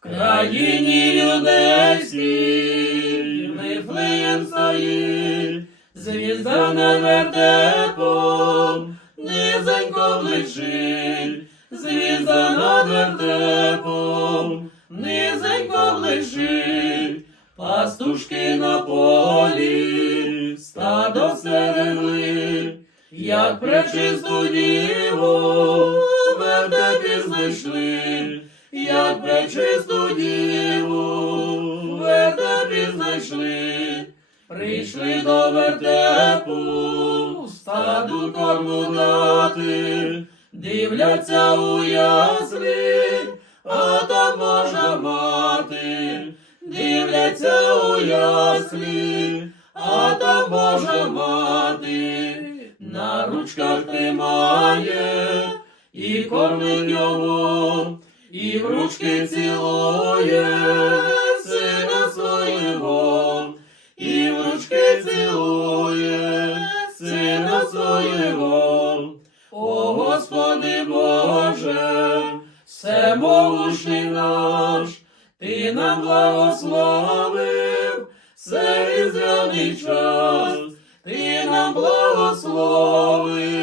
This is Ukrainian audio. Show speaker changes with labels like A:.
A: країні юдейській, Вифлеєм стоїть, звізда над вертепом, низенько блищить, звізда над вертепом, низенько блищить, пастушки на полі, стадо стерегли, як пречисту діву, вертепі знайшли, як пречисту діву, вертепі знайшли, прийшли до вертепу, стаду корму дати, дивляться у яслі, а там Божа мати, дивляться у яслі, а там Божа мати, на ручках тримає і кормить його, і в ручки цілує сина свого, і в ручки цілує сина свого. О Господи Боже, всемогущий наш, Ти нам благословив цей різдвяний час, Ти нам благословив